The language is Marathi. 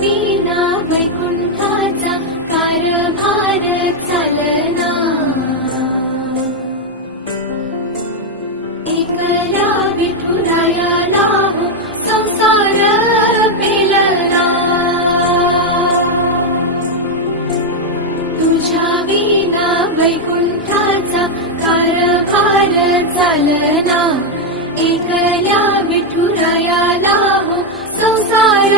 विना वैकुंठाचा कारभार चालना, एकला विठुरायाला हो संसार पेलला, तुझ्या विना वैकुंठाचा कारभार चालना, एकल्या विठुरायाला हो संसार